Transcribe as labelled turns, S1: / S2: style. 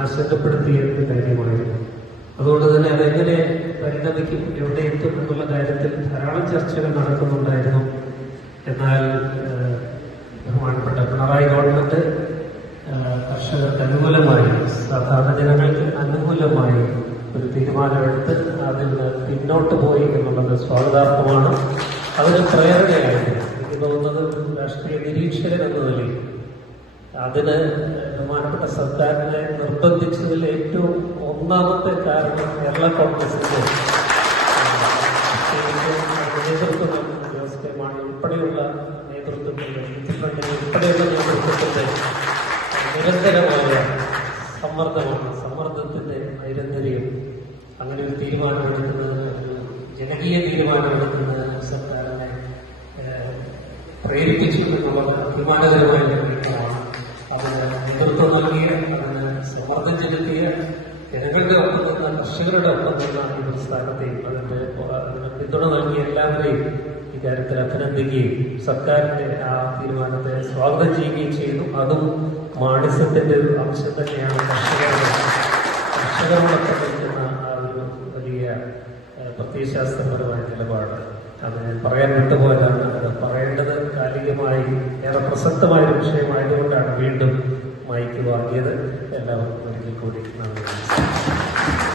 S1: ആശങ്കപ്പെടുത്തിയ ഒരു കാര്യമായിരുന്നു. അതുകൊണ്ട് തന്നെ അതെങ്ങനെ പരിണമിക്കും? എവിടെ എത്തും എന്നുള്ള കാര്യത്തിൽ ധാരാളം ചർച്ചകൾ നടക്കുന്നുണ്ടായിരുന്നു. എന്നാൽ ബഹുമാനപ്പെട്ട പിണറായി ഗവൺമെന്റ് കർഷകർക്ക് അനുകൂലമായി സാധാരണ ജനങ്ങൾക്ക് അനുകൂലമായി ഒരു തീരുമാനമെടുത്ത് അതിൽ പിന്നോട്ട് പോയി എന്നുള്ളത് സ്വാഗതാർഹമാണ്. അതൊരു പ്രേരണയായിരുന്നു. എനിക്ക് തോന്നുന്നത് രാഷ്ട്രീയ നിരീക്ഷകൻ എന്ന നിലയിൽ അതിന് സർക്കാരിനെ നിർബന്ധിച്ചതിൽ ഏറ്റവും ഒന്നാമത്തെ കാരണം കേരള കോൺഗ്രസിന്റെ നേതൃത്വം ജോസ് കെ മാണി ഉൾപ്പെടെയുള്ള നേതൃത്വത്തിന്റെ ഉൾപ്പെടെയുള്ള നേതൃത്വത്തിന്റെ നിരന്തരമായ സമ്മർദ്ദമാണ് സമ്മർദ്ദത്തിന്റെ നൈരന്തര്യം അങ്ങനെ ഒരു തീരുമാനമെടുക്കുന്നത് ഒരു ജനകീയ തീരുമാനമെടുക്കുന്നത് സർക്കാരിനെ പ്രേരിപ്പിച്ചു എന്നുള്ളത് അഭിമാനകരമായ ചെലുത്തിയ ജനങ്ങളുടെ ഒപ്പം നിന്ന കർഷകരുടെ ഒപ്പം നിന്ന ഈ പ്രസ്ഥാനത്തെയും അതിന്റെ അതിന് പിന്തുണ നൽകിയ എല്ലാവരെയും ഇക്കാര്യത്തിൽ അഭിനന്ദിക്കുകയും സർക്കാരിന്റെ ആ തീരുമാനത്തെ സ്വാഗതം ചെയ്യുകയും ചെയ്തു അതും മാണിസത്തിന്റെ ഒരു അംശം തന്നെയാണ് കർഷകരുടെ കർഷകരോടൊപ്പം നിൽക്കുന്ന ആ ഒരു വലിയ പ്രത്യയശാസ്ത്രപരമായ നിലപാട്. അത് പറയാൻ വിട്ടുപോയതാണ്. അത് പറയേണ്ടത് കാലികമായി ഏറെ പ്രസക്തമായ ഒരു വിഷയമായതുകൊണ്ടാണ് വീണ്ടും മൈക്ക് വാങ്ങിയത് എല്ലാവർക്കും ഒരിക്കൽ കൂടി നന്ദി